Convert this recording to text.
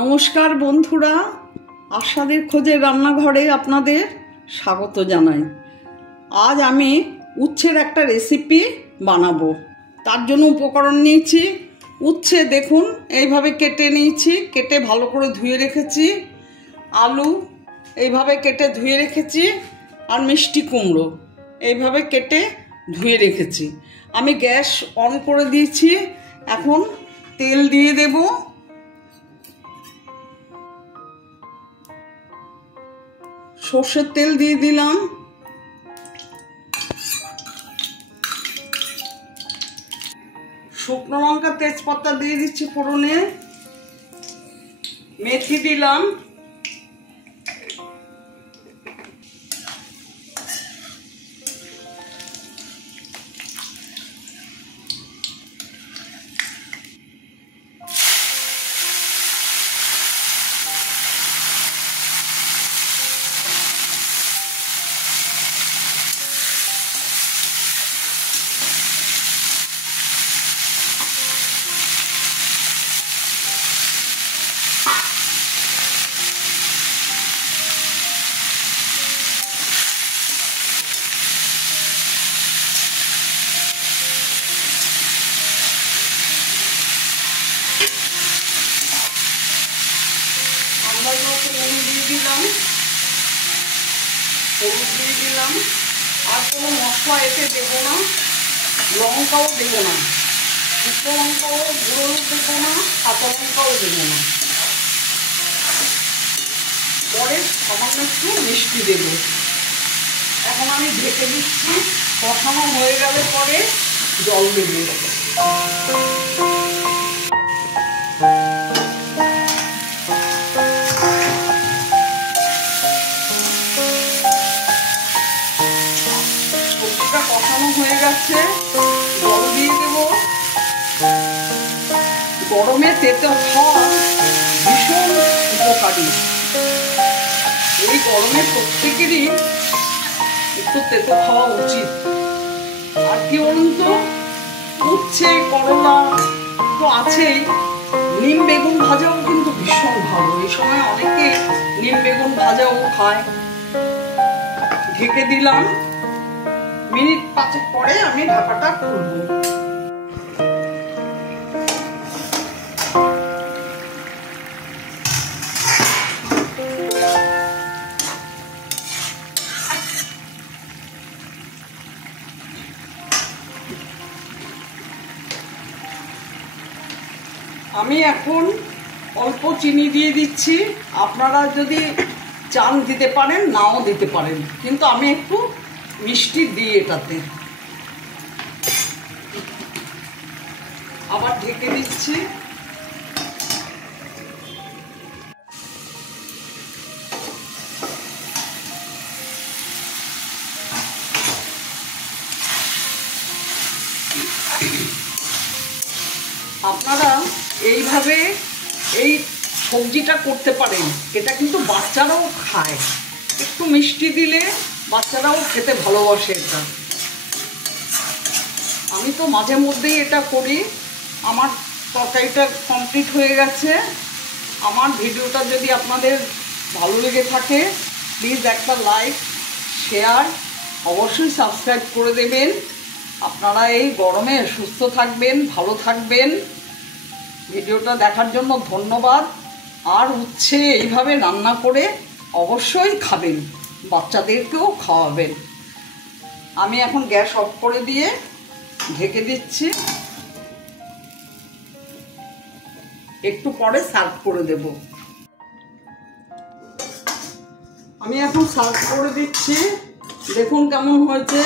নমস্কার বন্ধুরা, আশাদের খোঁজে রান্নাঘরে আপনাদের স্বাগত জানাই। আজ আমি উচ্ছের একটা রেসিপি বানাবো। তার জন্য উপকরণ নিয়েছি উচ্ছে, দেখুন এইভাবে কেটে নিয়েছি, কেটে ভালো করে ধুয়ে রেখেছি। আলু এইভাবে কেটে ধুয়ে রেখেছি, আর মিষ্টি কুমড়ো এইভাবে কেটে ধুয়ে রেখেছি। আমি গ্যাস অন করে দিয়েছি, এখন তেল দিয়ে দেব। সর্ষের তেল দিয়ে দিলাম, শুকনো লঙ্কা তেজপাতা দিয়ে দিচ্ছি ফোড়নে, মেথি দিলাম, হলুদ দিয়ে দিলাম, আর কোনো মশলা এতে দেবো না, লঙ্কাও দেবো না, শুকনো লঙ্কাও গুঁড়ো দেবো না, কাঁচা লঙ্কাও দেবো না। পরে সামান্য একটু মিষ্টি দেবো। এখন আমি ঢেকে দিচ্ছি, কষানো হয়ে গেলে পরে জল দেবো। কষানো হয়ে গেছে, জল দিয়ে দেব। গরমে তেতো খাওয়া ভীষণ উপকারী। এই গরমে প্রত্যেকেরই একটু তেতো খাওয়া উচিত। আর কি বলুন তো, উচ্ছে করলা তো আছেই, নিম বেগুন ভাজাও কিন্তু ভীষণ ভালো। এই সময় অনেকে নিম বেগুন ভাজাও খায়। ঢেকে দিলাম, মিনিট 5 পরে আমি ঢাকাটা খুলবো। আমি এখন অল্প চিনি দিয়ে দিচ্ছি। আপনারা যদি চান দিতে পারেন, নাও দিতে পারেন, কিন্তু আমি একটু মিষ্টি দিই এটাতে। আবার ঢেকে দিচ্ছি। আপনারা এইভাবে এই সবজিটা করতে পারেন, এটা কিন্তু বাচ্চারাও খায়। একটু মিষ্টি দিলে বাচ্চারাও খেতে ভালোবাসে এটা। আমি তো মাঝে মধ্যেই এটা করি। আমার তরকারিটা কমপ্লিট হয়ে গেছে। আমার ভিডিওটা যদি আপনাদের ভালো লেগে থাকে, প্লিজ একটা লাইক, শেয়ার, অবশ্যই সাবস্ক্রাইব করে দেবেন। আপনারা এই গরমে সুস্থ থাকবেন, ভালো থাকবেন। ভিডিওটা দেখার জন্য ধন্যবাদ। আর উচ্ছে এইভাবে রান্না করে অবশ্যই খাবেন, বাচ্চাদেরকেও খাওয়াবেন। আমি এখন গ্যাস অফ করে দিয়ে ঢেকে দিচ্ছি। একটু পরে সার্ভ করে দেব। আমি এখন সার্ভ করে দিচ্ছি, দেখুন কেমন হয়েছে।